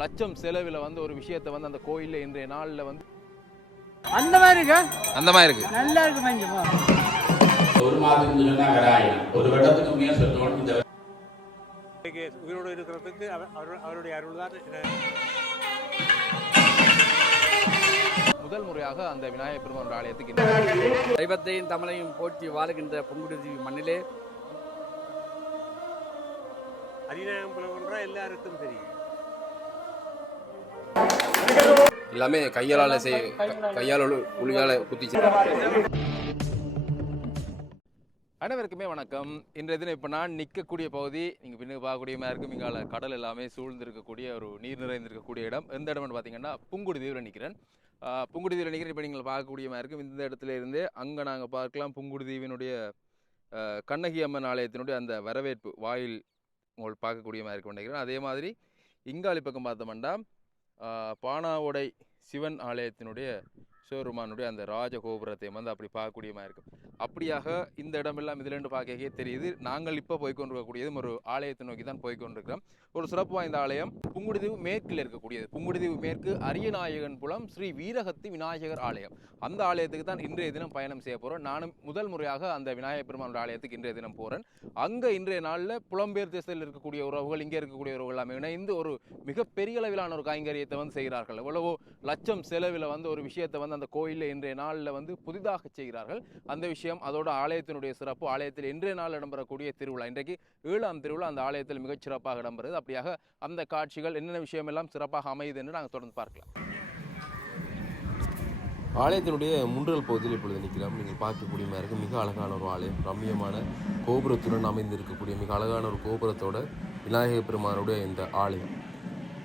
லட்சம் செலவில் வந்து ஒரு விஷயத்தை வந்து அந்த கோயிலில் இன்றைய நாளில் வந்து அந்த மாதிரி இருக்கு நல்லா இருக்கு மஞ்சமா ஒரு மாதம் ஒரு வருடத்துக்கு மேல் சொல்லணும். இந்த உயிரோடு இருக்கிறதுக்கு அவருடைய அருள் தான். முதல் முறையாக அந்த விநாயகர் பெருமான் ஆலயத்துக்கு தெய்வத்தையும் தமிழையும் போற்றி வாழுகின்ற புங்குடுதீவு மண்ணிலே அதிநாயகம் புலவன்றா எல்லாருக்கும் தெரியும். எல்லாமே கையால கையால் உளியால குத்தி. அனைவருக்குமே வணக்கம். இன்றைய தினம் இப்போ நான் நிற்கக்கூடிய பகுதி நீங்கள் பின்னுக்கு பார்க்கக்கூடிய மாதிரி இருக்கும். இங்கால கடல் எல்லாமே சூழ்ந்திருக்கக்கூடிய ஒரு நீர் நிறைந்திருக்கக்கூடிய இடம். எந்த இடம்னு பார்த்தீங்கன்னா புங்குடுதீவில் நிற்கிறேன். புங்குடுதீவில் நிற்கிறேன். இப்போ நீங்கள் பார்க்கக்கூடிய மாதிரி இருக்கும். இந்த இடத்துல இருந்து அங்கே நாங்கள் பார்க்கலாம் புங்குடுதீவினுடைய கண்ணகி அம்மன் ஆலயத்தினுடைய அந்த வரவேற்பு வாயில் உங்களுக்கு பார்க்கக்கூடிய மாதிரி இருக்கும் நினைக்கிறேன். அதே மாதிரி இங்காலி பக்கம் பார்த்தோம்னா பானாவுடை சிவன் ஆலயத்தினுடைய சிவருமானுடைய அந்த ராஜகோபுரத்தை வந்து அப்படி பார்க்கக்கூடிய மாதிரி இருக்கும். அப்படியாக இந்த இடமெல்லாம் இதிலிருந்து பார்க்கவே தெரியுது. நாங்கள் இப்போ போய்கொண்டிருக்கக்கூடியதும் ஒரு ஆலயத்தை நோக்கி தான் போய்கொண்டிருக்கிறோம். ஒரு சிறப்பு வாய்ந்த ஆலயம் புங்குடுதீவு மேற்கில் இருக்கக்கூடியது. புங்குடுதீவு மேற்கு அரியநாயகன் புலம் ஸ்ரீ வீரகத்தி விநாயகர் ஆலயம். அந்த ஆலயத்துக்கு தான் இன்றைய தினம் பயணம் செய்ய போகிறோம். நானும் முதல் முறையாக அந்த விநாயகர் பெருமானுடைய ஆலயத்துக்கு இன்றைய தினம் போகிறேன். அங்கே இன்றைய நாளில் புலம்பெயர் தேசத்தில் இருக்கக்கூடிய உறவுகள், இங்கே இருக்கக்கூடிய உறவுகள் எல்லாமே இணைந்து ஒரு மிகப்பெரிய அளவிலான ஒரு கைங்கரியத்தை வந்து செய்கிறார்கள். எவ்வளவோ லட்சம் செலவில் வந்து ஒரு விஷயத்தை வந்து அந்த கோயிலில் இன்றைய நாளில் வந்து புதிதாக செய்கிறார்கள். அந்த விஷயம் அதோட ஆலயத்தினுடைய சிறப்பு. ஆலயத்தில் இன்றைய நாள் இடம்பெறக்கூடிய திருவிழா, இன்றைக்கு 7ஆம் திருவிழா அந்த ஆலயத்தில் மிகச் சிறப்பாக இடம்பெறுது. அப்படியாக அந்த காட்சிகள் என்னென்ன விஷயம் எல்லாம் சிறப்பாக அமையுது என்று நாங்கள் தொடர்ந்து பார்க்கலாம். ஆலயத்தினுடைய முன்றல் பகுதியில் இப்பொழுது நிற்கிறோம். நீங்கள் பார்க்கக்கூடிய மாதிரி இருக்கும். மிக அழகான ஒரு ஆலயம், ரம்மியமான கோபுரத்துடன் அமைந்திருக்கக்கூடிய மிக அழகான ஒரு கோபுரத்தோட விநாயகர் பெருமானுடைய இந்த ஆலயம்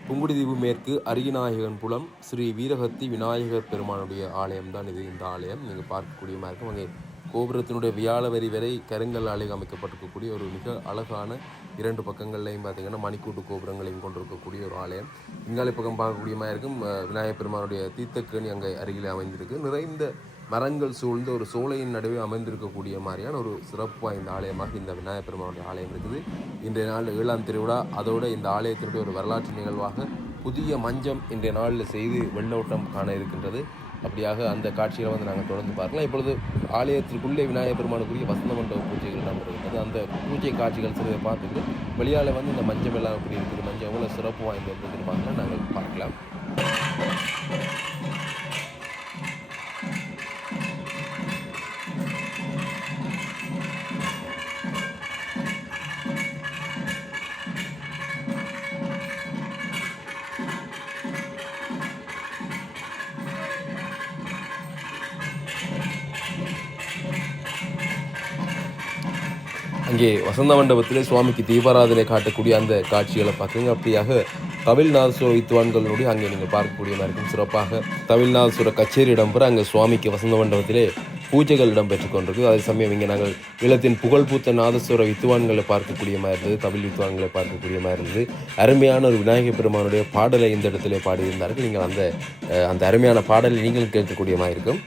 புங்குடுதீவு மேற்கு அரியநாயகன் புலம் ஸ்ரீ வீரகத்தி விநாயகர் பெருமானுடைய ஆலயம் தான் இது. இந்த ஆலயம் நீங்கள் பார்க்கக்கூடிய மாதிரி இருக்கும். அங்கே கோபுரத்தினுடைய வியாழ வரி வரை கருங்கல் ஆலயம் அமைக்கப்பட்டிருக்கக்கூடிய ஒரு மிக அழகான 2 பக்கங்கள்லையும் பார்த்தீங்கன்னா மணிக்கூட்டு கோபுரங்களையும் கொண்டிருக்கக்கூடிய ஒரு ஆலயம். இங்காலை பக்கம் பார்க்கக்கூடிய மாதிரி இருக்கும். விநாயகர் பெருமானுடைய தீர்த்தக்கேணி அங்கே அருகிலே அமைந்திருக்கு. நிறைந்த மரங்கள் சூழ்ந்த ஒரு சோலையின் நடுவே அமைந்திருக்கக்கூடிய மாதிரியான ஒரு சிறப்பு வாய்ந்த ஆலயமாக இந்த விநாயகர் பெருமானுடைய ஆலயம் இருக்குது. இன்றைய நாள் 7ஆம் திருவிழா. அதோடு இந்த ஆலயத்தினுடைய ஒரு வரலாற்று நிகழ்வாக புதிய மஞ்சம் இன்றைய நாளில் செய்து வெள்ளோட்டம் காண இருக்கின்றது. அப்படியாக அந்த காட்சிகளை வந்து நாங்கள் தொடர்ந்து பார்க்கலாம். இப்பொழுது ஆலயத்திற்குள்ளே விநாயகர் பெருமானுக்குரிய வசந்த மண்டப பூஜைகள் நடைபெறுகிறது. அந்த பூஜை காட்சிகள் சிறிதை பார்த்துட்டு வெளியால் வந்து இந்த மஞ்சம் எல்லாம் எப்படி இருக்குது, மஞ்சள் எவ்வளோ சிறப்பு வாய்ந்து இருக்குதுன்னு பார்க்கலாம். நாங்கள் பார்க்கலாம். அங்கே வசந்த மண்டபத்திலே சுவாமிக்கு தீபாராதனை காட்டக்கூடிய அந்த காட்சிகளை பார்க்குங்க. அப்படியாக தமிழ்நாதசுர வித்வான்களுடைய அங்கே நீங்கள் பார்க்கக்கூடிய மாதிரி இருக்கும். சிறப்பாக தமிழ்நாதசுர கச்சேரி இடம்பெற அங்கே சுவாமிக்கு வசந்த மண்டபத்திலே பூஜைகள் இடம்பெற்று கொண்டிருக்கு. அதே சமயம் இங்கே நாங்கள் ஈழத்தின் புகழ்பூத்த நாதசுர வித்வான்களை பார்க்கக்கூடிய மாதிரி இருந்தது, தமிழ் வித்வான்களை பார்க்கக்கூடிய மாதிரி இருந்தது. அருமையான ஒரு விநாயகர் பெருமானுடைய பாடலை இந்த இடத்திலே பாடியிருந்தார்கள். நீங்கள் அந்த அருமையான பாடலை நீங்களும் கேட்கக்கூடிய மாதிரி இருக்கும்.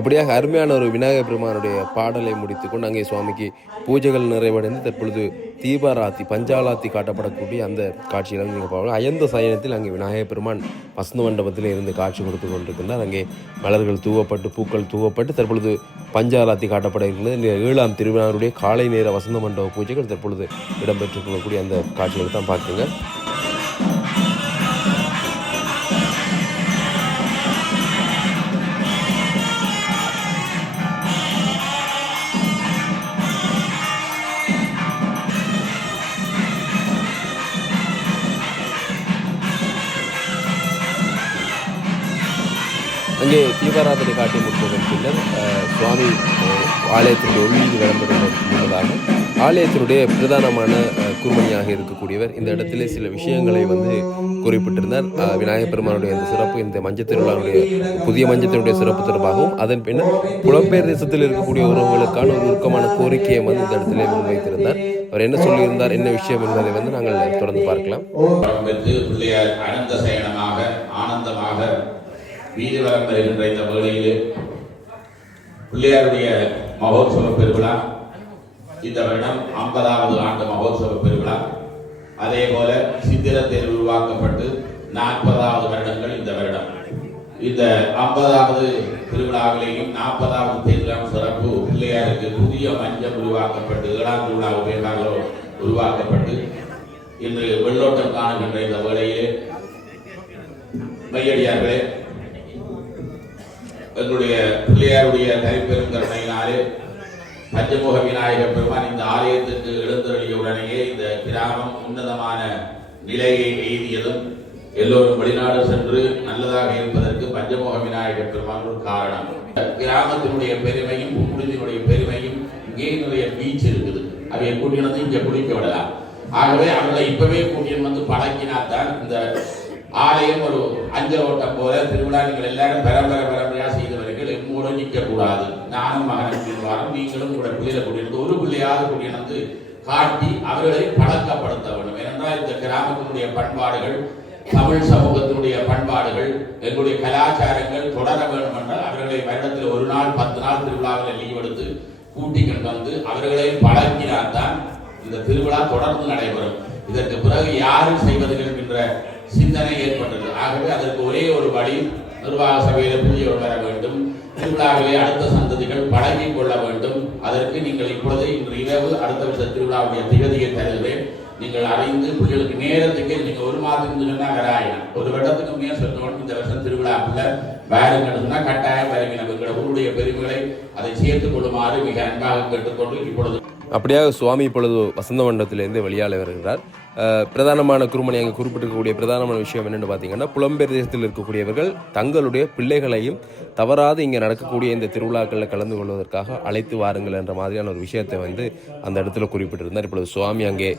அப்படியாக அருமையான ஒரு விநாயகர் பெருமானுடைய பாடலை முடித்துக்கொண்டு அங்கே சுவாமிக்கு பூஜைகள் நிறைவடைந்து தற்பொழுது தீபாராத்தி பஞ்சாலாத்தி காட்டப்படக்கூடிய அந்த காட்சியில் வந்து நீங்கள் பார்க்கலாம். அயந்த சயனத்தில் அங்கே விநாயகர் பெருமான் வசந்த மண்டபத்தில் இருந்து காட்சி கொடுத்து கொண்டிருக்கின்றார். அங்கே மலர்கள் தூவப்பட்டு பூக்கள் தூவப்பட்டு தற்பொழுது பஞ்சாலாத்தி காட்டப்பட இருக்கிறது. இந்த 7ஆம் திருவிழாவுடைய காலை நேர வசந்த மண்டப பூஜைகள் தற்பொழுது இடம்பெற்றுக் கொள்ளக்கூடிய அந்த காட்சிகளை தான் பார்க்குங்க. அங்கே தீபாராதனை காட்டி முடித்ததன் பின்னர் சுவாமி ஆலயத்தினுடைய ஒளியில் விளம்பரத்திற்கு முன்னதாக ஆலயத்தினுடைய பிரதானமான குருமணியாக இருக்கக்கூடியவர் இந்த இடத்திலே சில விஷயங்களை வந்து குறிப்பிட்டிருந்தார். விநாயகர் பெருமானுடைய இந்த சிறப்பு, இந்த மஞ்சள் திருவிழாவுடைய புதிய மஞ்சள் திருவிழாவுடைய சிறப்பு தொடர்பாகவும் அதன் பின்னர் புலம்பெயர் தேசத்தில் இருக்கக்கூடிய உறவுகளுக்கான ஒரு உருக்கமான கோரிக்கையை வந்து இந்த இடத்திலே முன்வைத்திருந்தார். அவர் என்ன சொல்லியிருந்தார், என்ன விஷயம் என்பதை வந்து நாங்கள் தொடர்ந்து பார்க்கலாம். பிள்ளையார் அனந்த சயனமாக ஆனந்தமாக வீதி வலம் வருகின்ற இந்த வேளையிலே பிள்ளையாருடைய மகோத்சவ பெருவிழா இந்த வருடம் 50வது ஆண்டு மகோத்சவ பெருவிழா. அதே போல சித்திரத்தில் உருவாக்கப்பட்டு 40வது வருடங்கள் இந்த வருடம். இந்த 50வது திருவிழாவிலேயும் 40வது திருவிழாவும் சிறப்பு. பிள்ளையாருக்கு புதிய மஞ்சள் உருவாக்கப்பட்டு 7ஆம் திருவிழா உபயோக உருவாக்கப்பட்டு இன்று வெள்ளோட்டம் காணுகின்ற இந்த வேளையிலே மையடியார்களே, எங்களுடைய பிள்ளையாருடைய தனிப்பெரும் கருணையினாலே பஞ்சமுக விநாயகர் பெருமான் இந்த ஆலயத்திற்கு எழுந்தருளிய உடனேயே இந்த கிராமம் உன்னதமான நிலையை எய்தியதும் எல்லோரும் வெளிநாடு சென்று நல்லதாக இருப்பதற்கு பஞ்சமுக விநாயகர் பெருமான் ஒரு காரணம். கிராமத்தினுடைய பெருமையும் புங்குடுதியினுடைய பெருமையும் இங்கே நிறைய பீச் இருக்குது. அவையை கூட்டினது இங்கே குளிக்க விடலாம். ஆகவே அவர்களை இப்பவே கூட்டின்னு வந்து பழக்கினால்தான் இந்த ஆலயம் ஒரு அஞ்சல் ஓட்டம் போல திருவிழா நீங்கள் எல்லாரும் பரம்பரையா செய்தவர்கள் எம்மோட நிற்க கூடாது. நானும் மகனும் வாரம் நீங்களும் கூட பிள்ளைகளை கூட்டியிருந்து ஒரு பிள்ளையாக கூட்டியிருந்து காட்டி அவர்களை பழக்கப்படுத்த வேண்டும். ஏனென்றால் இந்த கிராமத்தினுடைய பண்பாடுகள், தமிழ் சமூகத்தினுடைய பண்பாடுகள், எங்களுடைய கலாச்சாரங்கள் தொடர வேண்டும் என்றால் அவர்களை வருடத்தில் ஒரு நாள் 10 நாள் திருவிழாவில் லீவ் எடுத்து கூட்டிக்கொண்டு வந்து அவர்களை பழக்கினால்தான் இந்த திருவிழா தொடர்ந்து நடைபெறும். இதற்கு பிறகு யாரும் செய்வதில்லை என்ற சிந்தனை ஏற்பட்டது. ஆகவே அதற்கு ஒரே ஒரு வழி, நிர்வாக சபையில புதியவர் வர வேண்டும், திருவிழாவிலே அடுத்த சந்ததிகள் பழகிக் கொள்ள வேண்டும். அதற்கு நீங்கள் இப்பொழுது இன்று இரவு அடுத்த வருஷ திருவிழாவுடைய திகதியை தருகிறேன். நீங்கள் அறிந்து பிள்ளைகளுக்கு நேரத்துக்கு நீங்க ஒரு மாதத்துக்கு சொன்னா வராயினம், ஒரு வருடத்துக்கு மேல் சொல்லணும் இந்த வருஷம் திருவிழாக்குள்ள வேறுங்கன்னா கட்டாயம் வருகிற எங்களுடைய ஊருடைய பெருமைகளை அதை சேர்த்துக் கொள்ளுமாறு மிக அன்பாக கேட்டுக்கொண்டு இப்பொழுது அப்படியாக சுவாமி இப்பொழுது வசந்த மண்டபத்திலிருந்து வெளியால வருகிறார். பிரதானமான குருமணி அங்கே குறிப்பிட்டிருக்கக்கூடிய பிரதானமான விஷயம் என்னென்னு பார்த்தீங்கன்னா, புலம்பெயர் தேசத்தில் இருக்கக்கூடியவர்கள் தங்களுடைய பிள்ளைகளையும் தவறாது இங்கே நடக்கக்கூடிய இந்த திருவிழாக்களில் கலந்து கொள்வதற்காக அழைத்து வாருங்கள் என்ற மாதிரியான ஒரு விஷயத்தை வந்து அந்த இடத்துல குறிப்பிட்டிருந்தார். இப்பொழுது சுவாமி அங்கே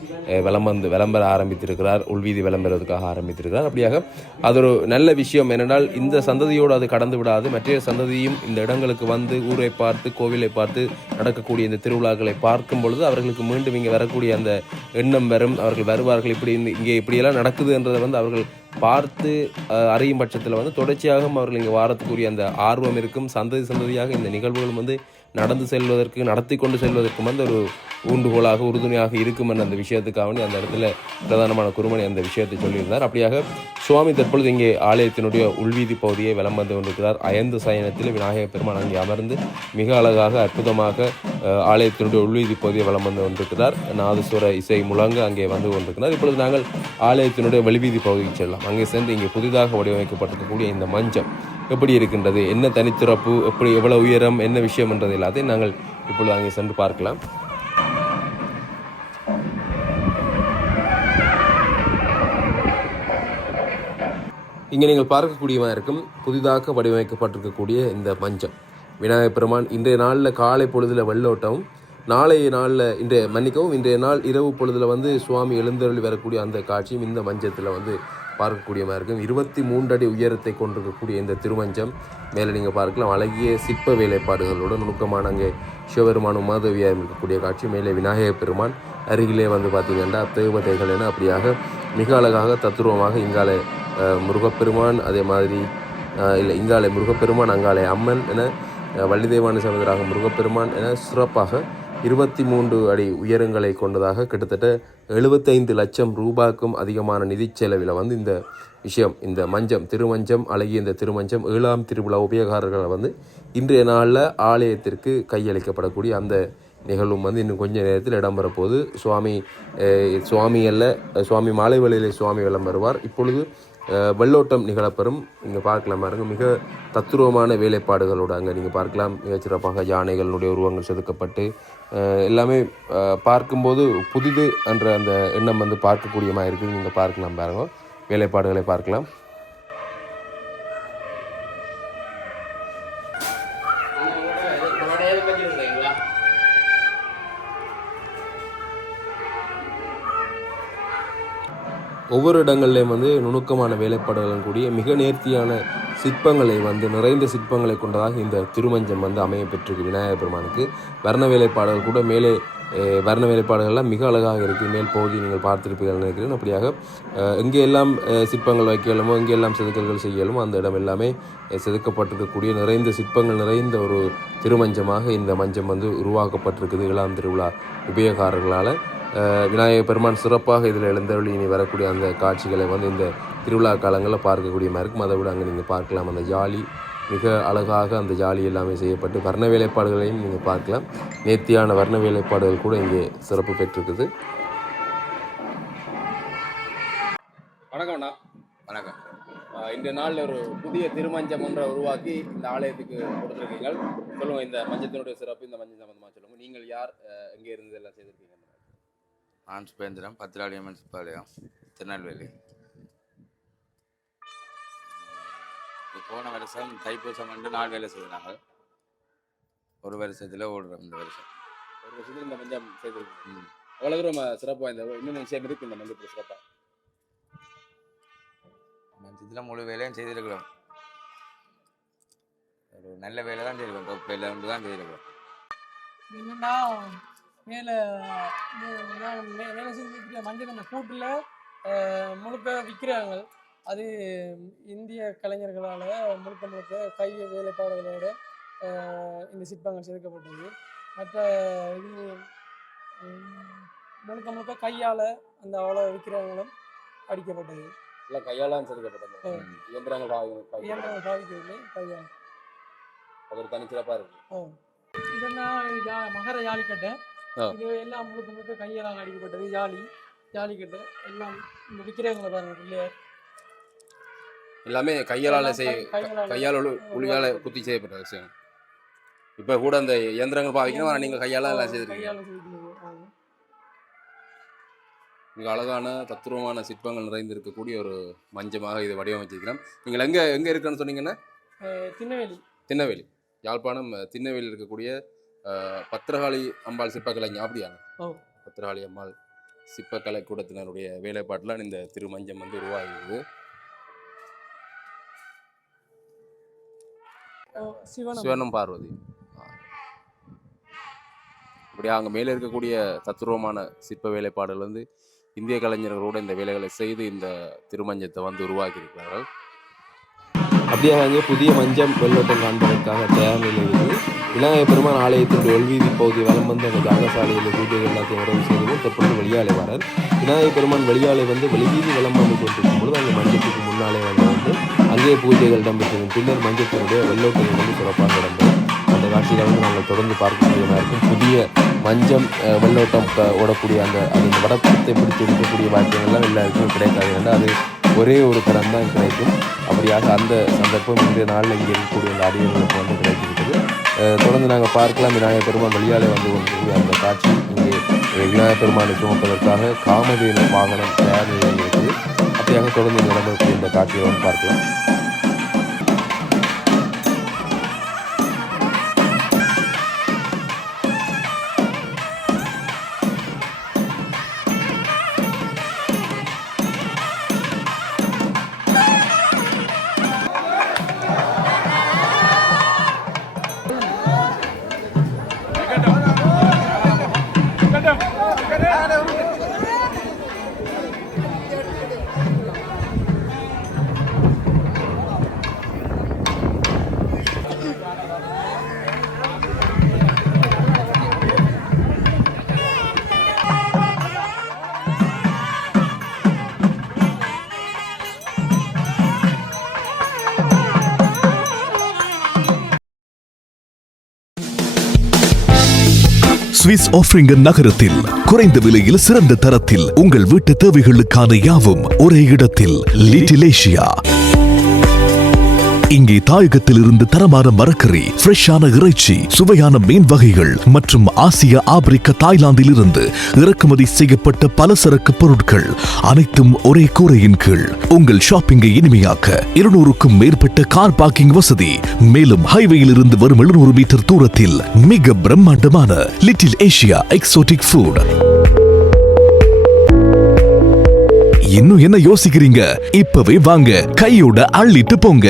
விளம்பர ஆரம்பித்திருக்கிறார், உள்வீதி விளம்பரத்துக்காக ஆரம்பித்திருக்கிறார். அப்படியாக அது ஒரு நல்ல விஷயம். ஏனென்றால் இந்த சந்ததியோடு அது கடந்து விடாது, மற்ற சந்ததியும் இந்த இடங்களுக்கு வந்து ஊரை பார்த்து கோவிலை பார்த்து நடக்கக்கூடிய இந்த திருவிழாக்களை பார்க்கும் பொழுது அவர்களுக்கு மீண்டும் இங்கே வரக்கூடிய அந்த எண்ணம் வரும். அவர்கள் வருவார்கள், இப்படி இங்கே இப்படியெல்லாம் நடக்குது என்றதை வந்து அவர்கள் பார்த்து அறியும் பட்சத்தில் வந்து தொடர்ச்சியாக அவர்கள் இங்கே வாரத்துக்குரிய அந்த ஆர்வம் இருக்கும். சந்ததியாக இந்த நிகழ்வுகளும் வந்து நடந்து செல்வதற்கு, நடத்தி கொண்டு செல்வதற்கு வந்து ஒரு ஊண்டுகோலாக உறுதுணையாக இருக்கும் என்ற அந்த விஷயத்துக்காக அந்த இடத்துல பிரதானமான குருமணி அந்த விஷயத்தை சொல்லியிருந்தார். அப்படியாக சுவாமி தற்பொழுது இங்கே ஆலயத்தினுடைய உள்வீதி பகுதியை வலம் வந்து கொண்டிருக்கிறார். அயந்து சயனத்தில் விநாயகர் பெருமான் அங்கே அமர்ந்து மிக அழகாக அற்புதமாக ஆலயத்தினுடைய உள்வீதி பகுதியை வலம் வந்து கொண்டிருக்கிறார். நாதஸ்வர இசை முழங்க அங்கே வந்து கொண்டிருக்கிறார். இப்பொழுது நாங்கள் ஆலயத்தினுடைய வெளிவீதி பகுதிக்கு செல்லலாம். அங்கே சென்று இங்கே புதிதாக வடிவமைக்கப்பட்டிருக்கக்கூடிய இந்த மஞ்சம் எப்படி இருக்கின்றது, என்ன தனித்திறப்பு, எப்படி எவ்வளவு உயரம், என்ன விஷயம் என்றது எல்லாத்தையும் நாங்கள் இப்பொழுது அங்கே சென்று பார்க்கலாம். இங்கே நீங்கள் பார்க்கக்கூடியமாக இருக்கும் புதிதாக வடிவமைக்கப்பட்டிருக்கக்கூடிய இந்த மஞ்சம் விநாயகர் பெருமான் இன்றைய நாளில் காலை பொழுதில் வெள்ளோட்டமும், நாளைய நாளில் இன்றைய நாள் இரவு பொழுதில் வந்து சுவாமி எழுந்தருளி வரக்கூடிய அந்த காட்சியும் இந்த மஞ்சத்தில் வந்து பார்க்கக்கூடியமாக இருக்கும். 23 அடி உயரத்தை கொண்டிருக்கக்கூடிய இந்த திருமஞ்சம் மேலே நீங்கள் பார்க்கலாம். அழகிய சிற்ப வேலைப்பாடுகளோட நுணுக்கமான அங்கே சிவபெருமான் உமாதேவியாக இருக்கக்கூடிய காட்சி, மேலே விநாயகர் பெருமான், அருகிலே வந்து பார்த்திங்கன்னா தேவதைகள் என அப்படியாக மிக அழகாக தத்துருவமாக இங்காலே முருகப்பெருமான், அதே மாதிரி இங்காலே முருகப்பெருமான், அங்காலே அம்மன் என வள்ளிதேவான சமுதிராக முருகப்பெருமான் என சிறப்பாக 23 அடி உயரங்களை கொண்டதாக கிட்டத்தட்ட 75 லட்சம் ரூபாய்க்கும் அதிகமான நிதி செலவில் வந்து இந்த விஷயம், இந்த மஞ்சம் திருமஞ்சம் அழகிய இந்த திருமஞ்சம் 7ஆம் திருவிழா உபயோகாரர்களை வந்து இன்றைய நாளில் ஆலயத்திற்கு கையளிக்கப்படக்கூடிய அந்த நிகழ்வும் வந்து இன்னும் கொஞ்ச நேரத்தில் இடம்பெற போது சுவாமி மாலை வேளையிலே சுவாமி வலம் வருவார். இப்பொழுது வெள்ளோட்டம் நிகழப்பெறும். நீங்கள் பார்க்கலாம் பாருங்க, மிக தத்துருவமான வேலைப்பாடுகளோடு அங்கே நீங்கள் பார்க்கலாம். மிகச்சிறப்பாக யானைகளுடைய உருவங்கள் செதுக்கப்பட்டு எல்லாமே பார்க்கும்போது புதிது என்ற அந்த எண்ணம் வந்து பார்க்கக்கூடியமாக இருக்குது. நீங்கள் பார்க்கலாம் பாருங்க, வேலைப்பாடுகளை பார்க்கலாம். ஒவ்வொரு இடங்கள்லேயும் வந்து நுணுக்கமான வேலைப்பாடுகளும் கூடிய மிக நேர்த்தியான சிற்பங்களை வந்து நிறைந்த சிற்பங்களை கொண்டதாக இந்த திருமஞ்சம் வந்து அமைய பெற்றிருக்கு விநாயகர் பெருமானுக்கு. வர்ண வேலைப்பாடுகள் கூட மேலே வர்ண வேலைப்பாடுகள்லாம் மிக அழகாக இருக்குது. மேல் பகுதி நீங்கள் பார்த்திருப்பீர்கள் நினைக்கிறேன். அப்படியாக எங்கெல்லாம் சிற்பங்கள் வைக்கலுமோ எங்கெல்லாம் செதுக்கல்கள் செய்யலுமோ அந்த இடம் எல்லாமே செதுக்கப்பட்டிருக்கக்கூடிய நிறைந்த சிற்பங்கள் நிறைந்த ஒரு திருமஞ்சமாக இந்த மஞ்சம் வந்து உருவாக்கப்பட்டிருக்குது. 7ஆம் திருவிழா உபயோகாரர்களால். விநாயகர் பெருமான் சிறப்பாக இதில் எழுந்தருளி இனி வரக்கூடிய அந்த காட்சிகளை வந்து இந்த திருவிழா காலங்களில் பார்க்கக்கூடிய மாதிரி இருக்கும். அதை விட அங்கே நீங்கள் பார்க்கலாம், அந்த ஜாலி மிக அழகாக அந்த ஜாலி எல்லாமே செய்யப்பட்டு வர்ண வேலைப்பாடுகளையும் நீங்கள் பார்க்கலாம். நேர்த்தியான வர்ண வேலைப்பாடுகள் கூட இங்கே சிறப்பு பெற்றிருக்குது. வணக்கம் அண்ணா. வணக்கம். இந்த நாளில் ஒரு புதிய திருமஞ்சம் ஒன்றை உருவாக்கி இந்த ஆலயத்துக்கு கொடுத்துருக்கீங்க. சொல்லுங்கள், இந்த மஞ்சத்தினுடைய சிறப்பு, இந்த மஞ்சள் சம்பந்தமாக சொல்லுங்கள். நீங்கள் யார், எங்கே இருந்து எல்லாம் செய்திருக்கீங்க? நான் சுபேந்திரம், பத்திராளி முனிசிபாலயம், திருநெல்வேலி. போன வருஷம் தைப்பூசம் வந்து 4 வேலை செய்தாங்க. ஒரு வருஷத்தில் ஓடுறோம். இந்த வருஷம் ஒரு வருஷத்தில் இந்த மஞ்சம் செய்திருக்கீங்க. அவ்வளோ தூரம் சிறப்பு வாய்ந்த இன்னும் விஷயம் இருக்குது இந்த மஞ்சள் சிறப்பாக. மஞ்சத்தில் முழு வேலையும் செய்திருக்கிறோம். ஒரு நல்ல வேலை தான் செய்திருக்கோம். டொப் வேலை ஒன்று தான் செய்திருக்கிறோம். என்னன்னா மேலே வேலை செஞ்சுருக்க மஞ்சள் அந்த கூட்டில் முழுக்க விற்கிறாங்க. அது இந்திய கலைஞர்களால் முழுக்க கை வேலைப்பாடுகளோட இந்த சிற்பங்கள் செதுக்கப்பட்டது. மற்ற இது முழுக்க கையால் அந்த அவ்வளோ விற்கிறவங்களும் அடிக்கப்பட்டது. இல்லை கையாலாம் செதுக்கப்பட்டது. இயந்திரங்கள் பாவிக்கிறது கையால். அது ஒரு தனிச்சிறப்பாக இருக்குது. இதெல்லாம் மகர ஜாலிக்கட்டை. இது எல்லாம் முழுக்க கையால் அடிக்கப்பட்டது. ஜாலிக்கட்டை எல்லாம் இந்த விற்கிறவங்களை பாருங்க, பிள்ளையார் எல்லாமே கையால் உளியால் குத்தி செய்யப்பட்ட விஷயம். இப்போ கூட அந்த இயந்திரங்கள் பாவிக்கணும், ஆனால் நீங்கள் கையால் எல்லாம் செய்திருக்கீங்க. மிக அழகான தத்துருவமான சிற்பங்கள் நிறைந்திருக்கக்கூடிய ஒரு மஞ்சமாக இதை வடிவமைச்சிருக்கிறோம். நீங்கள் எங்கே இருக்குன்னு சொன்னீங்கன்னா? திண்ணவேலி, யாழ்ப்பாணம் திண்ணவேலியில் இருக்கக்கூடிய பத்திரகாளி அம்பாள் சிற்பக்கலை ஞாபடியான பத்திரகாளி அம்பாள் சிற்பக்கலை கூடத்தினருடைய வேலைப்பாட்டில் இந்த திருமஞ்சம் வந்து உருவாகிறது. சிவனும் பார்வதி. இப்படியா அங்கே மேலே இருக்கக்கூடிய தத்துருவமான சிற்ப வேலைப்பாடுகள் வந்து இந்திய கலைஞர்களோடு இந்த வேலைகளை செய்து இந்த திருமஞ்சத்தை வந்து உருவாக்கி இருக்கிறார்கள். அப்படியே அங்கே புதிய மஞ்சம் வெள்ளோட்டம் காண்பதற்காக தயார் நிலையில் இருக்குது. விநாயகர் பெருமான் ஆலயத்தினுடைய உள்வீதி பகுதி வலம் வந்து அந்த ஜாகசாலையில் பூஜைகள் எல்லாத்தையும் உறவு செய்து தற்பொழுது வெளியாலே வரார். விநாயகர் பெருமான் வெளியாலே வந்து வெளிவீதி வலம் வந்து கொண்டிருக்கும் பொழுது அந்த மஞ்சத்துக்கு முன்னாலே வந்து அங்கே பூஜைகள் இடம்பெற்றது. பின்னர் மஞ்சத்தினுடைய வெள்ளோட்டங்கள் வந்து சிறப்பாக இடம்பெறும். அந்த காட்சிகளை வந்து நாங்கள் தொடர்ந்து பார்க்கக்கூடியதாக இருக்கும். புதிய மஞ்சம் வெள்ளோட்டம் ஓடக்கூடிய அந்த வடப்பத்தை பிடித்து எடுக்கக்கூடிய வாக்கியங்கள்லாம் எல்லாருக்கும் கிடைக்காது. ஏன்னா அது ஒரே ஒரு தரம் தான் கிடைக்கும். அப்படியாக அந்த சந்தர்ப்பம் இன்றைய நாளில் இங்கே இருக்கக்கூடிய அந்த அடியர்களுக்கு வந்து கிடைக்கிறது. தொடர்ந்து நாங்கள் பார்க்கலாம். விநாயகர் பெருமான் வெளியாலே வந்து கொண்டிருக்கக்கூடிய அந்த காட்சி. இங்கே விநாயகர் பெருமானை சுமப்பதற்காக காமதேனு வாகனம் தயார் நிலையில் இருக்குது. அப்படியாக தொடர்ந்து நடந்தக்கூடிய இந்த காட்சியை வந்து பார்க்கலாம். சுவிஸ் ஆஃப்ரிங்கன் நகரத்தில் குறைந்த விலையில் சிறந்த தரத்தில் உங்கள் வீட்டு தேவைகளுக்கான யாவும் ஒரே இடத்தில் லிட்டில் ஏசியா. இங்கே தாயகத்தில் இருந்து தரமான மரக்கறி, ஃப்ரெஷ்ஷான இறைச்சி, சுவையான மீன் வகைகள் மற்றும் ஆசிய, ஆப்பிரிக்க, தாய்லாந்தில் இருந்து இறக்குமதி செய்யப்பட்ட பலசரக்கு பொருட்கள் அனைத்தும் ஒரே கூரையின் கீழ். உங்கள் ஷாப்பிங்கை இனிமையாக்க 200க்கும் மேற்பட்ட கார் பார்க்கிங் வசதி. மேலும் ஹைவேயில் இருந்து வரும் 700 மீட்டர் தூரத்தில் மிக பிரம்மாண்டமான லிட்டில் ஏசியா எக்ஸோட்டிக் ஃபுட். இன்னும் என்ன யோசிக்கிறீங்க? இப்பவே வாங்க, கையோட அள்ளிட்டு போங்க.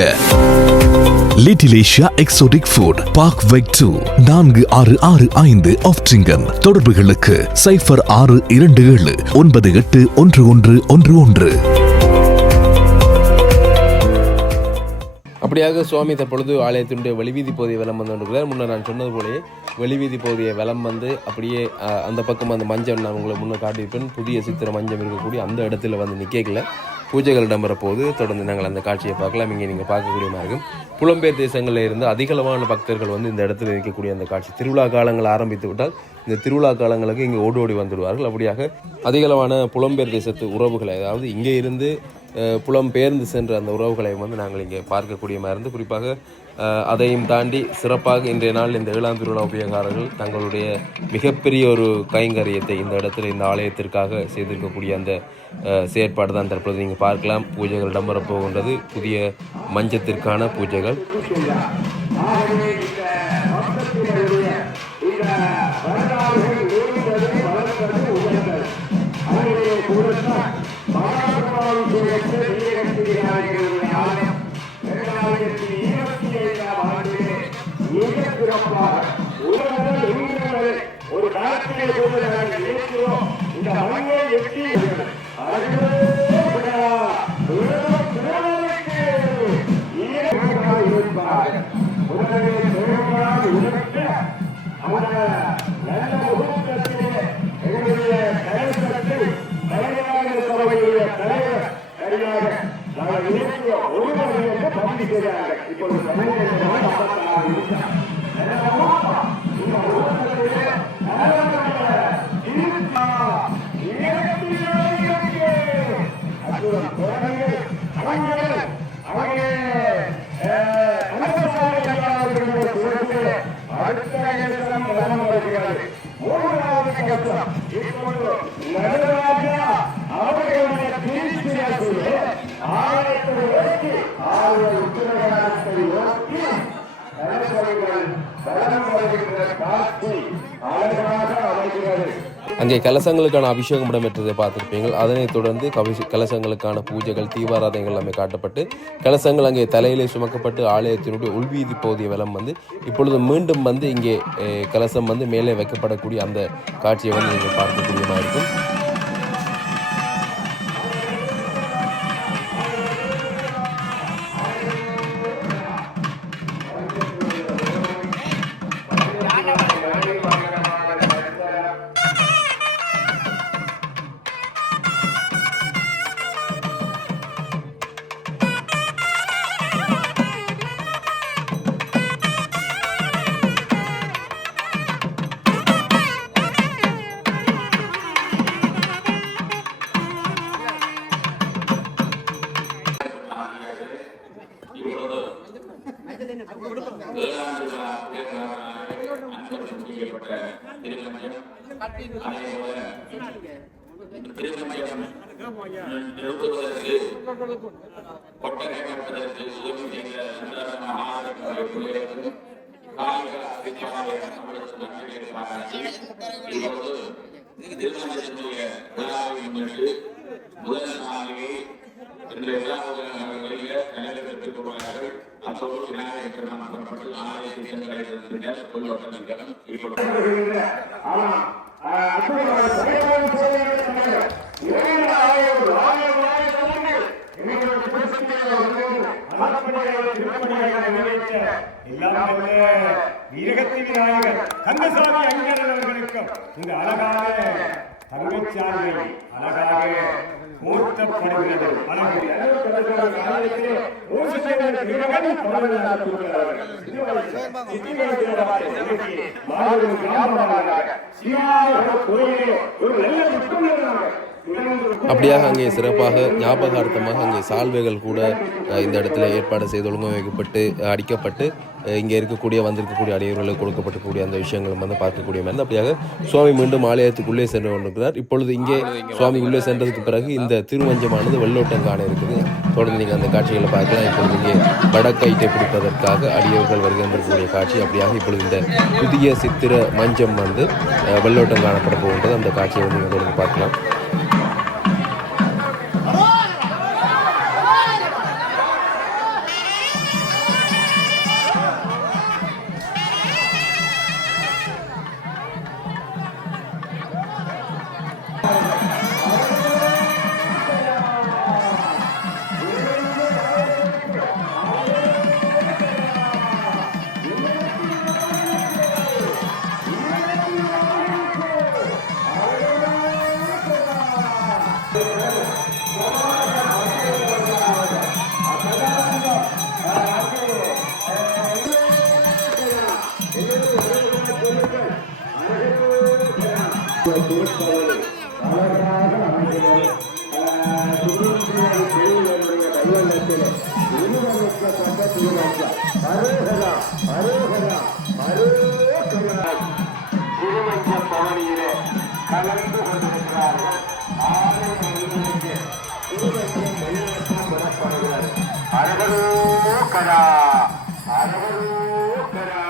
Little Asia exotic food, park வெக் 2, 4665 ஆஃப்ட்ரிங்கன். தொடர்புகளுக்கு 0627 981111. அப்படியாக சுவாமி தற்பொழுது ஆலயத்தினுடைய வெளிவீதி பகுதியை வலம் வந்து கொண்டிருக்கிறார். முன்னர் நான் சொன்னது போலயே வெளிவீதி பகுதியை வலம் வந்து அப்படியே அந்த பக்கம் அந்த மஞ்சள் நான் உங்களை முன்னே காட்டியிருப்பேன். புதிய சித்திர மஞ்சள் இருக்கக்கூடிய அந்த இடத்துல வந்து நிற்கல பூஜைகள் இடம்பெற போது தொடர்ந்து நாங்கள் அந்த காட்சியை பார்க்கலாம். இங்கே நீங்கள் பார்க்கக்கூடிய மாதிரி இருக்கும். புலம்பெயர் தேசங்களில் இருந்து அதிகளவான பக்தர்கள் வந்து இந்த இடத்துல இருக்கக்கூடிய அந்த காட்சி. திருவிழா காலங்கள் ஆரம்பித்து விட்டால் இந்த திருவிழா காலங்களுக்கு இங்கே ஓடி வந்துடுவார்கள். அப்படியாக அதிகளவான புலம்பெயர் தேசத்து உறவுகளை, அதாவது இங்கே இருந்து புலம்பெயர்ந்து சென்ற அந்த உறவுகளை வந்து நாங்கள் இங்கே பார்க்கக்கூடிய மாதிரி இருந்து, குறிப்பாக அதையும் தாண்டி சிறப்பாக இன்றைய நாள் இந்த ஏழாம் திருவிழா உபயோகாரர்கள் தங்களுடைய மிகப்பெரிய ஒரு கைங்கரியத்தை இந்த இடத்துல இந்த ஆலயத்திற்காக செய்திருக்கக்கூடிய அந்த செயற்பாடு தான் தற்போது நீங்கள் பார்க்கலாம். பூஜைகள் இடம்பெறப் போகின்றது. புதிய மஞ்சத்திற்கான பூஜைகள். ஒரு காலத்திலே இந்த மண்ணை எட்டி அங்கே கலசங்களுக்கான அபிஷேகம் இடம்பெற்றதை பார்த்திருப்பீங்கள். அதனைத் தொடர்ந்து கலசங்களுக்கான பூஜைகள், தீபாராதனைகள் எல்லாமே காட்டப்பட்டு கலசங்கள் அங்கே தலையிலே சுமக்கப்பட்டு ஆலயத்தினுடைய உள்வீதி பகுதியை வலம் வந்து இப்பொழுது மீண்டும் வந்து இங்கே கலசம் வந்து மேலே வைக்கப்படக்கூடிய அந்த காட்சியை வந்து நீங்கள் பார்க்கக்கூடியதாக இருக்கும். வீரகத்தி விநாயகர் கந்தசாமி ஐயர் அவர்களுக்கும் இந்த அழகான தங்கச்சாரியை அழகாக ஊற்றப்படுகிறது. பழங்குடி கணக்கான காலத்திலே ஊசைகள் மிகவும் பழமையான கூறுகிறார்கள். மாபெரும் கிராமமாக சிவாய கோயிலே ஒரு நல்ல புத்தகமாக அப்படியாக அங்கே சிறப்பாக ஞாபகார்த்தமாக அங்கே சால்வைகள் கூட இந்த இடத்துல ஏற்பாடு செய்து ஒழுங்கமைக்கப்பட்டு அடிக்கப்பட்டு இங்கே வந்திருக்கக்கூடிய அடியவர்களுக்கு கொடுக்கப்பட்டக்கூடிய அந்த விஷயங்களும் வந்து பார்க்கக்கூடிய மாதிரி. அப்படியாக சுவாமி மீண்டும் ஆலயத்துக்குள்ளே சென்று கொண்டிருக்கிறார். இப்பொழுது இங்கே சுவாமி உள்ளே சென்றதுக்கு பிறகு இந்த திருமஞ்சமானது வெள்ளோட்டம் காண இருக்குது. தொடர்ந்து நீங்கள் அந்த காட்சிகளை பார்க்கலாம். இப்பொழுது இங்கே வடக்கயிற்றை பிடிப்பதற்காக அடியவர்கள் வருகின்றக்கூடிய காட்சி. அப்படியாக இப்பொழுது இந்த புதிய சித்திர மஞ்சம் வந்து வெள்ளோட்டம் காணப்பட போகின்றது. அந்த காட்சியை வந்து நீங்கள் தொடர்ந்து பார்க்கலாம். திருமஞ்ச பவனியிலே கலந்து கொண்டிருக்கிறார்கள். அரகரோகரா அரகரோகரா.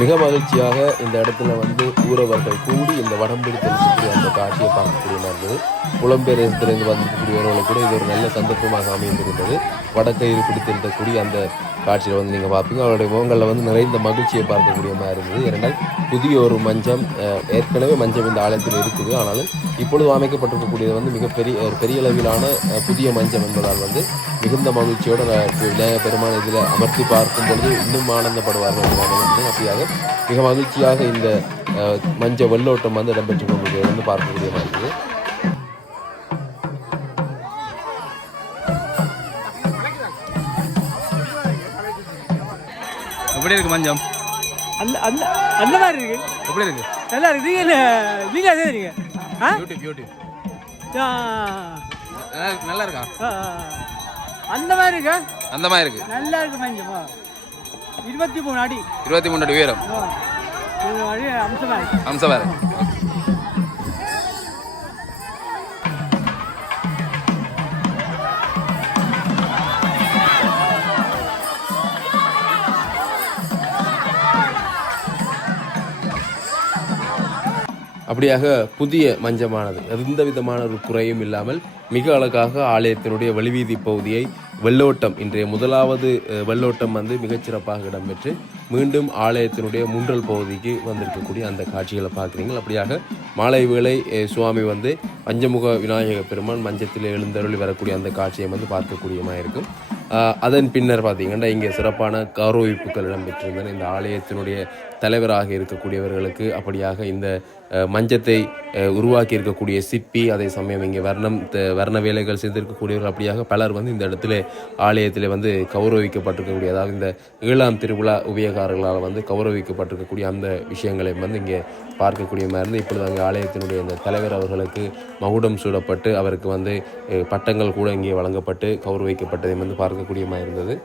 மிக மகிழ்ச்சியாக இந்த இடத்துல வந்து ஊரவர்கள் கூடி இந்த வடம் பிடித்திருக்கக்கூடிய அந்த காட்சியை பார்க்கக்கூடிய இருந்தது. புலம்பெயர்த்திலிருந்து வந்திருக்கக்கூடியவர்களுக்கு கூட இது ஒரு நல்ல சந்தர்ப்பமாக அமைந்திருந்தது. வடக்கயிறு பிடித்திருக்கக்கூடிய அந்த காட்சியில் வந்து நீங்கள் பார்ப்பீங்க. அவருடைய முகங்களில் வந்து நிறைந்த மகிழ்ச்சியை பார்க்கக்கூடிய மாதிரி இருந்தது. ஏனென்றால் புதிய ஒரு மஞ்சம், ஏற்கனவே மஞ்சம் இந்த ஆலயத்தில் இருக்குது. ஆனாலும் இப்பொழுது அமைக்கப்பட்டிருக்கக்கூடியது வந்து ஒரு பெரிய அளவிலான புதிய மஞ்சம் என்பதால் வந்து மிகுந்த மகிழ்ச்சியோடு விநாயகர் பெருமான் இதில் அமர்த்தி பார்க்கும் பொழுது இன்னும் ஆனந்தப்படுவார்கள். அப்படியாக மிக மகிழ்ச்சியாக இந்த மஞ்ச வெள்ளோட்டம் வந்து இடம்பெற்று கொண்டிருக்கிறது வந்து பார்க்கக்கூடிய மாதிரி இருக்குது. எப்படி இருக்கு மஞ்சம்? அந்த மாதிரி இருக்கு. எப்படி இருக்கு? நல்லா இருக்கு. நீங்க அதே நீங்க யூடியூப் நல்லா இருக்கா? அந்த மாதிரி இருக்கா? அந்த மாதிரி இருக்கு. நல்லா இருக்கு மஞ்சமா. 23 அடி. 23 அடி உயரம். அம்சமா இருக்கு. அப்படியாக புதிய மஞ்சமானது எந்த விதமான ஒரு குறையும் இல்லாமல் மிக அழகாக ஆலயத்தினுடைய வெளிவீதி பகுதியை வெள்ளோட்டம், இன்றைய முதலாவது வெள்ளோட்டம் வந்து மிகச்சிறப்பாக இடம்பெற்று மீண்டும் ஆலயத்தினுடைய முன்றல் பகுதிக்கு வந்திருக்கக்கூடிய அந்த காட்சிகளை பார்க்குறீங்க. அப்படியாக மாலை வேளை சுவாமி வந்து பஞ்சமுக விநாயக பெருமான் மஞ்சத்தில் எழுந்தருளி வரக்கூடிய அந்த காட்சியை வந்து பார்க்கக்கூடியமாக இருக்கும். அதன் பின்னர் பார்த்திங்கன்னா இங்கே சிறப்பான கௌரவிப்புகள் இடம்பெற்றிருந்தன. இந்த ஆலயத்தினுடைய தலைவராக இருக்கக்கூடியவர்களுக்கு அப்படியாக இந்த மஞ்சத்தை உருவாக்கி இருக்கக்கூடிய சிற்பி, அதே சமயம் இங்கே வர்ண வேலைகள் செய்திருக்கக்கூடியவர்கள் அப்படியாக பலர் வந்து இந்த இடத்துல ஆலயத்தில் வந்து கௌரவிக்கப்பட்டிருக்கக்கூடிய, அதாவது இந்த 7ஆம் திருவிழா உபயகாரர்களால் வந்து கௌரவிக்கப்பட்டிருக்கக்கூடிய அந்த விஷயங்களை வந்து இங்கே பார்க்கக்கூடிய மாதிரி இருந்து இப்பொழுது அங்கே ஆலயத்தினுடைய இந்த தலைவர் அவர்களுக்கு மகுடம் சூடப்பட்டு அவருக்கு வந்து பட்டங்கள் கூட இங்கே வழங்கப்பட்டு கௌரவிக்கப்பட்டதை வந்து பார்க்கக்கூடிய மாதிரி இருந்தது.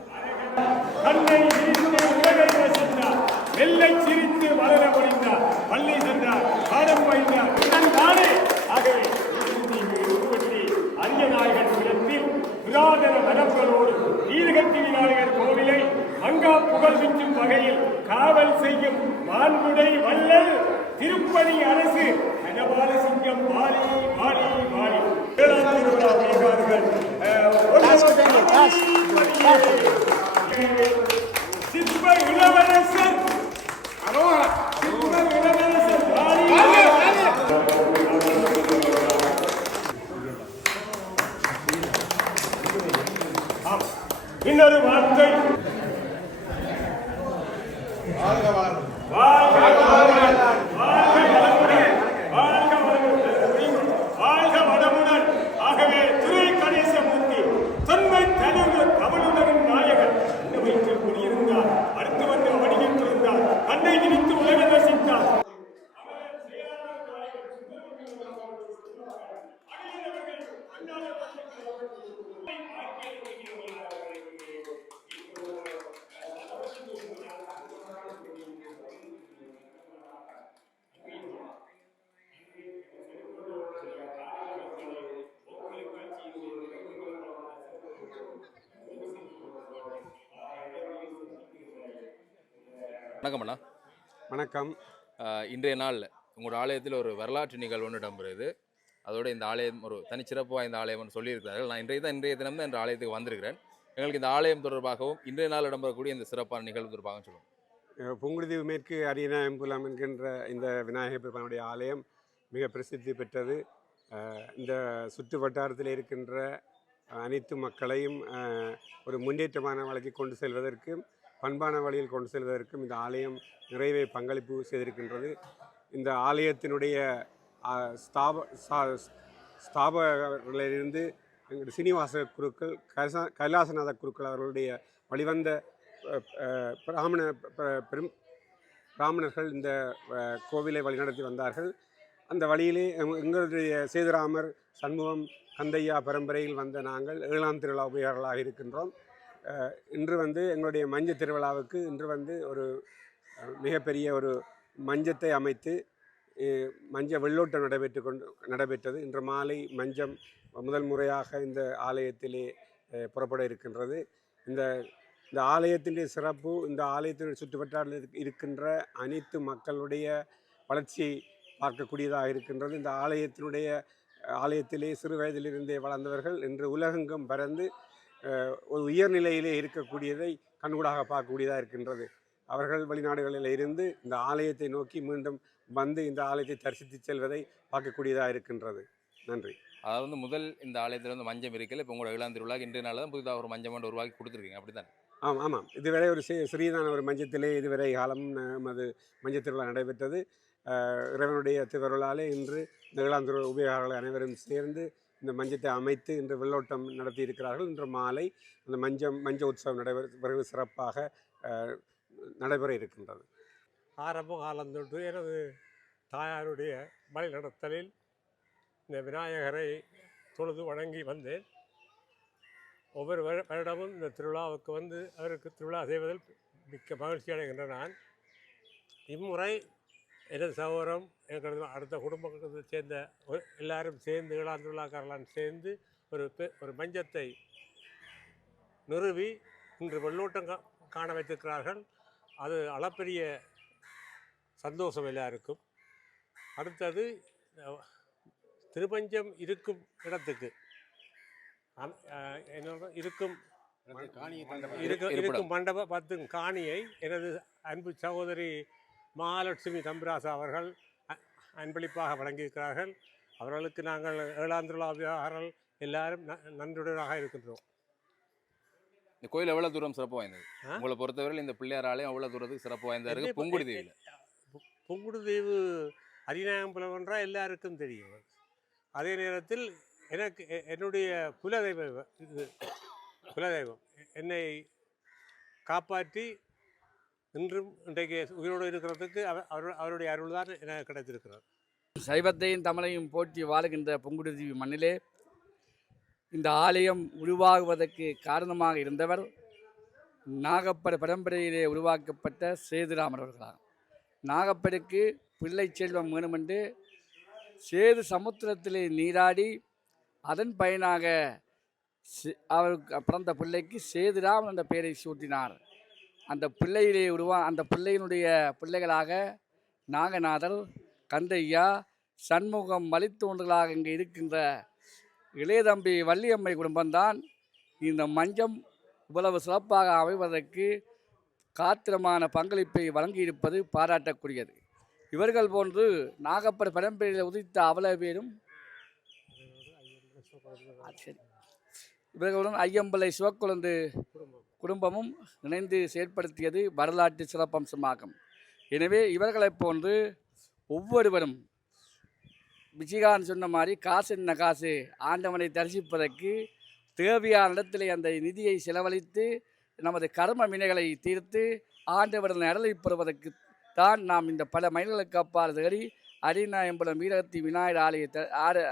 கோவிலை அங்கா புகழ் விஞ்சும் வகையில் காவல் செய்யும் மாண்புடை வள்ளல் திருப்பதி அரசு கனபால சிங்கம் வாலி வாலி வாலி சிற்ப இளவரசர் இன்னொரு வார்த்தை வாழ்க வளமுடன். ஆகவே துறை கணேசமூர்த்தி தொன்மை தமிழுடன் நாயகர் இந்த வயிற்றில் குடியிருந்தார், அடுத்து வந்து வணிகத்திருந்தார், தன்னை நினைத்து உலக ரசித்தார். வணக்கம் அண்ணா. வணக்கம். இன்றைய நாளில் உங்களோட ஆலயத்தில் ஒரு வரலாற்று நிகழ்வு ஒன்று இடம்பெறுது. அதோட இந்த ஆலயம் ஒரு தனிச்சிறப்பு வாய்ந்த ஆலயம்னு சொல்லியிருக்கிறார்கள். நான் இன்றைய தினம் தான் இந்த ஆலயத்துக்கு வந்திருக்கிறேன். எங்களுக்கு இந்த ஆலயம் தொடர்பாகவும் இன்றைய நாள் இடம்பெறக்கூடிய இந்த சிறப்பான நிகழ்வு தொடர்பாக சொல்லுவோம். புங்குடுதீவு மேற்கு அரியநாயம்புலம் என்கின்ற இந்த விநாயகர் பெருமானுடைய ஆலயம் மிக பிரசித்தி பெற்றது. இந்த சுற்று வட்டாரத்தில் இருக்கின்ற அனைத்து மக்களையும் ஒரு முன்னேற்றமான வழிக்கு கொண்டு செல்வதற்கும் பண்பான வழியில் கொண்டு செல்வதற்கும் இந்த ஆலயம் நிறைவே பங்களிப்பு செய்திருக்கின்றது. இந்த ஆலயத்தினுடைய ஸ்தாபகர்களிலிருந்து சீனிவாச குருக்கள், கைலாசநாத குருக்கள் அவர்களுடைய வழிவந்த பிராமணர்கள் இந்த கோவிலை வழிநடத்தி வந்தார்கள். அந்த வழியிலே எங்களுடைய சேதுராமர், சண்முகம், கந்தையா பரம்பரையில் வந்த நாங்கள் 7ஆம் திருவிழா உபயோகர்களாக இருக்கின்றோம். இன்று வந்து எங்களுடைய மஞ்சள் திருவிழாவுக்கு இன்று வந்து ஒரு மிகப்பெரிய ஒரு மஞ்சத்தை அமைத்து மஞ்சள் வெள்ளோட்டம் நடைபெற்றது. இன்று மாலை மஞ்சம் முதல் முறையாக இந்த ஆலயத்திலே புறப்பட இருக்கின்றது. இந்த ஆலயத்தினுடைய சிறப்பு, இந்த ஆலயத்தினுடைய சுற்றுவட்டாரத்தில் இருக்கின்ற அனைத்து மக்களுடைய வளர்ச்சியை பார்க்கக்கூடியதாக இருக்கின்றது. இந்த ஆலயத்திலே சிறு வயதிலிருந்தே வளர்ந்தவர்கள் இன்று உலகெங்கும் பறந்து ஒரு உயர்நிலையிலே இருக்கக்கூடியதை கண்கூடாக பார்க்கக்கூடியதாக இருக்கின்றது. அவர்கள் வெளிநாடுகளில் இருந்து இந்த ஆலயத்தை நோக்கி மீண்டும் வந்து இந்த ஆலயத்தை தரிசித்து செல்வதை பார்க்கக்கூடியதாக இருக்கின்றது. நன்றி. அதாவது முதல் இந்த ஆலயத்தில் வந்து மஞ்சம் இருக்கல, இப்போ உங்களோட 7ஆம் திருவிழா இன்றைய நாள் தான் புதிதாக ஒரு மஞ்சம் ஒன்று உருவாக்கி கொடுத்துருக்கீங்க, அப்படி தானே? ஆமாம். இதுவரை ஒரு சிறியதான ஒரு மஞ்சத்திலே இதுவரை காலம் நமது மஞ்சள் திருவிழா நடைபெற்றது. இறைவனுடைய திருவருளாலே இன்று இந்த 7ஆம் திருவிழா உபயோகர்கள் அனைவரும் சேர்ந்து இந்த மஞ்சத்தை அமைத்து இன்று வெள்ளோட்டம் நடத்தி இருக்கிறார்கள். இன்று மாலை அந்த மஞ்ச உற்சவம் வெகு சிறப்பாக நடைபெற இருக்கின்றது. ஆரம்ப காலந்தொன்று எனது தாயாருடைய வழிநடத்தலில் இந்த விநாயகரை தொழுது வணங்கி வந்தேன். ஒவ்வொரு வருடமும் இந்த திருவிழாவுக்கு வந்து அவருக்கு திருவிழா செய்வதில் மிக்க மகிழ்ச்சி அடைகின்ற நான் இம்முறை எனது சகோதரம் எங்களது அடுத்த குடும்பத்தை சேர்ந்த எல்லாரும் சேர்ந்து 7ஆம் திருவிழாக்காரெல்லாம் சேர்ந்து ஒரு மஞ்சத்தை நிறுவி இன்று வெள்ளோட்டம் காண வைத்திருக்கிறார்கள். அது அளப்பரிய சந்தோஷம் எல்லாருக்கும். அடுத்தது திருமஞ்சம் இருக்கும் இடத்துக்கு இருக்கும் மண்டபத்தின் காணியை எனது அன்பு சகோதரி மகாலட்சுமி தம்பிராசா அவர்கள் அன்பளிப்பாக வழங்கியிருக்கிறார்கள். அவர்களுக்கு நாங்கள் 7ஆம் திருவிழா விவகாரங்கள் எல்லாரும் நன்றியுடனாக இருக்கின்றோம். இந்த கோயில் எவ்வளவு தூரம் சிறப்பு வாய்ந்தது? ஆ? உங்களை பொறுத்தவரையில் இந்த பிள்ளையார் ஆலயம் எவ்வளவு தூரத்துக்கு சிறப்பு வாய்ந்தா என்னை இருக்கு பொ- புங்குடு தீவில்? புங்குடுதீவு அரிநாயகம் புலவன்றா எல்லாருக்கும் தெரியும். அதே நேரத்தில் எனக்கு என்னுடைய குலதெய்வம் என்னை காப்பாற்றி இன்றும் இன்றைக்கு உயிரோடு இருக்கிறதுக்கு அவருடைய அருள் தான் எனக்கு கிடைத்திருக்கிறது. சைவத்தையும் தமிழையும் போற்றி வாழுகின்ற புங்குடுதீவு மண்ணிலே இந்த ஆலயம் உருவாகுவதற்கு காரணமாக இருந்தவர் நாகப்பட பரம்பரையிலே உருவாக்கப்பட்ட சேதுராமர் அவர்களாகும். நாகப்பருக்கு பிள்ளை செல்வம் வேணுமென்று சேது சமுத்திரத்திலே நீராடி அதன் பயனாக அவருக்கு பிறந்த பிள்ளைக்கு சேதுராமன் என்ற பெயரை சூட்டினார். அந்த பிள்ளையினுடைய பிள்ளைகளாக நாகநாதர், கந்தையா, சண்முகம் வழித்தோன்றலாக இங்கே இருக்கின்ற இளையதம்பி வள்ளியம்மை குடும்பம்தான் இந்த மஞ்சம் இவ்வளவு சிறப்பாக அமைவதற்கு காத்திரமான பங்களிப்பை வழங்கியிருப்பது பாராட்டக்கூடியது. இவர்கள் போன்று நாகப்பட பரம்பரையில் உதித்த அவ்வளவு பேரும் சரி இவர்களுடன் ஐயம்பலை சிவக்குழந்து குடும்பமும் இணைந்து செயற்படுத்தியது வரலாற்று சிறப்பம்சமாகும். எனவே இவர்களைப் போன்று ஒவ்வொருவரும் விஜயகாந்த் சொன்ன மாதிரி காசு என்ன காசு ஆண்டவனை தரிசிப்பதற்கு தேவையான இடத்திலே அந்த நிதியை செலவழித்து நமது கர்ம வினைகளை தீர்த்து ஆண்டவரின் அருளை பெறுவதற்கு தான் நாம் இந்த பல மைல்களுக்கு அப்பால் தேடி அரிநாயம்பலம் வீரகத்தி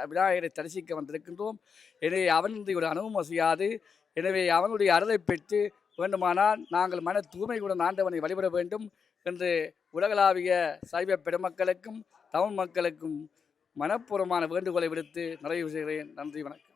விநாயகரை தரிசிக்க வந்திருக்கின்றோம். எனவே அவனுடைய ஒரு அனுபவம் செய்யாது. எனவே அவனுடைய அருளை பெற்று வேண்டுமானால் நாங்கள் மன தூய்மையுடன் ஆண்டவனை வழிபட வேண்டும் என்று உலகளாவிய சைவ பெருமக்களுக்கும் தமிழ் மக்களுக்கும் மனப்பூர்வமான வேண்டுகோளை விடுத்து நிறைவு செய்கிறேன். நன்றி, வணக்கம்.